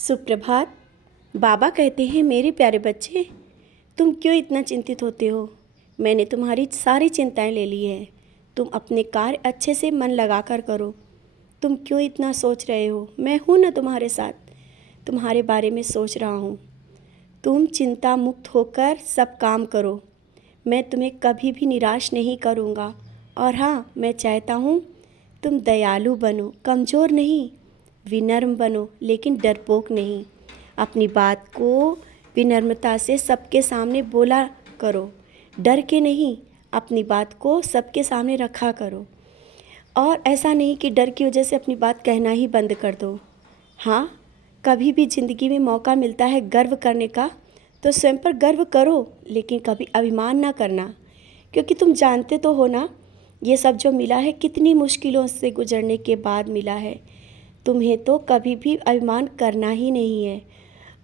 सुप्रभात। बाबा कहते हैं, मेरे प्यारे बच्चे, तुम क्यों इतना चिंतित होते हो? मैंने तुम्हारी सारी चिंताएं ले ली हैं। तुम अपने कार्य अच्छे से मन लगाकर करो। तुम क्यों इतना सोच रहे हो? मैं हूँ ना तुम्हारे साथ, तुम्हारे बारे में सोच रहा हूँ। तुम चिंता मुक्त होकर सब काम करो। मैं तुम्हें कभी भी निराश नहीं करूँगा। और हाँ, मैं चाहता हूँ तुम दयालु बनो, कमज़ोर नहीं। विनम्र बनो, लेकिन डरपोक नहीं। अपनी बात को विनम्रता से सबके सामने बोला करो, डर के नहीं। अपनी बात को सबके सामने रखा करो, और ऐसा नहीं कि डर की वजह से अपनी बात कहना ही बंद कर दो। हाँ, कभी भी ज़िंदगी में मौका मिलता है गर्व करने का, तो स्वयं पर गर्व करो, लेकिन कभी अभिमान ना करना। क्योंकि तुम जानते तो हो ना, ये सब जो मिला है कितनी मुश्किलों से गुजरने के बाद मिला है। तुम्हें तो कभी भी अभिमान करना ही नहीं है।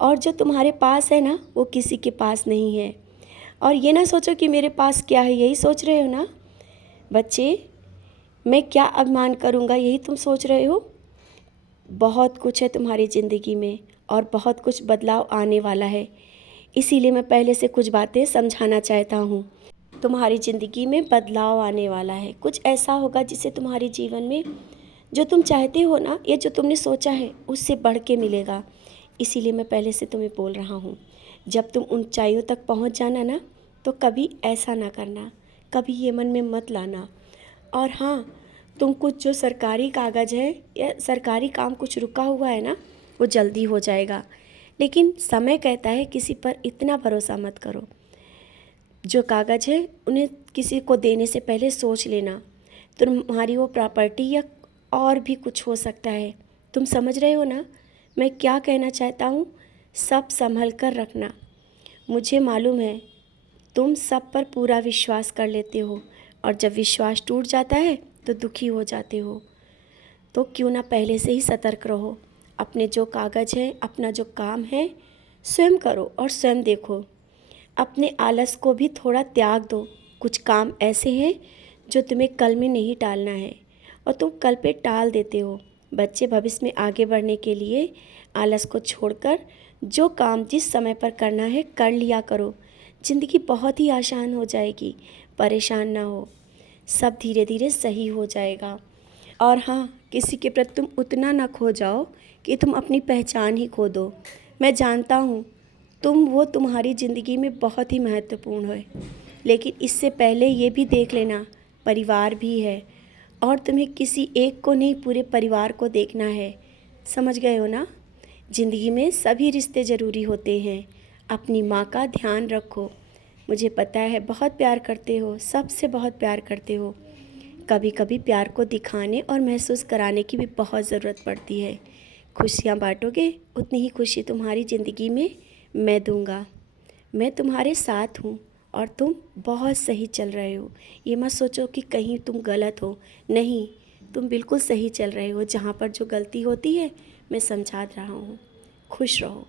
और जो तुम्हारे पास है ना, वो किसी के पास नहीं है। और ये ना सोचो कि मेरे पास क्या है, यही सोच रहे हो ना बच्चे? मैं क्या अभिमान करूँगा, यही तुम सोच रहे हो? बहुत कुछ है तुम्हारी ज़िंदगी में, और बहुत कुछ बदलाव आने वाला है। इसीलिए मैं पहले से कुछ बातें समझाना चाहता हूँ। तुम्हारी ज़िंदगी में बदलाव आने वाला है। कुछ ऐसा होगा जिससे तुम्हारे जीवन में जो तुम चाहते हो ना, ये जो तुमने सोचा है, उससे बढ़ के मिलेगा। इसीलिए मैं पहले से तुम्हें बोल रहा हूँ, जब तुम ऊंचाइयों तक पहुँच जाना ना, तो कभी ऐसा ना करना, कभी ये मन में मत लाना। और हाँ, तुम कुछ जो सरकारी कागज़ है या सरकारी काम कुछ रुका हुआ है ना, वो जल्दी हो जाएगा। लेकिन समय कहता है किसी पर इतना भरोसा मत करो। जो कागज़ है उन्हें किसी को देने से पहले सोच लेना। तुम्हारी वो प्रॉपर्टी या और भी कुछ हो सकता है। तुम समझ रहे हो ना मैं क्या कहना चाहता हूँ? सब संभल कर रखना। मुझे मालूम है तुम सब पर पूरा विश्वास कर लेते हो, और जब विश्वास टूट जाता है तो दुखी हो जाते हो। तो क्यों ना पहले से ही सतर्क रहो। अपने जो कागज़ हैं, अपना जो काम है, स्वयं करो और स्वयं देखो। अपने आलस को भी थोड़ा त्याग दो। कुछ काम ऐसे हैं जो तुम्हें कल में नहीं टालना है, और तुम कल पे टाल देते हो। बच्चे, भविष्य में आगे बढ़ने के लिए आलस को छोड़कर जो काम जिस समय पर करना है कर लिया करो। ज़िंदगी बहुत ही आसान हो जाएगी। परेशान ना हो, सब धीरे धीरे सही हो जाएगा। और हाँ, किसी के प्रति तुम उतना ना खो जाओ कि तुम अपनी पहचान ही खो दो। मैं जानता हूँ तुम्हारी ज़िंदगी में बहुत ही महत्वपूर्ण है, लेकिन इससे पहले ये भी देख लेना, परिवार भी है, और तुम्हें किसी एक को नहीं, पूरे परिवार को देखना है। समझ गए हो ना? ज़िंदगी में सभी रिश्ते ज़रूरी होते हैं। अपनी माँ का ध्यान रखो। मुझे पता है बहुत प्यार करते हो, सबसे बहुत प्यार करते हो। कभी कभी प्यार को दिखाने और महसूस कराने की भी बहुत ज़रूरत पड़ती है। खुशियाँ बांटोगे, उतनी ही खुशी तुम्हारी ज़िंदगी में मैं दूंगा। मैं तुम्हारे साथ हूँ, और तुम बहुत सही चल रहे हो। ये मत सोचो कि कहीं तुम गलत हो। नहीं, तुम बिल्कुल सही चल रहे हो। जहाँ पर जो गलती होती है मैं समझा रहा हूँ। खुश रहो।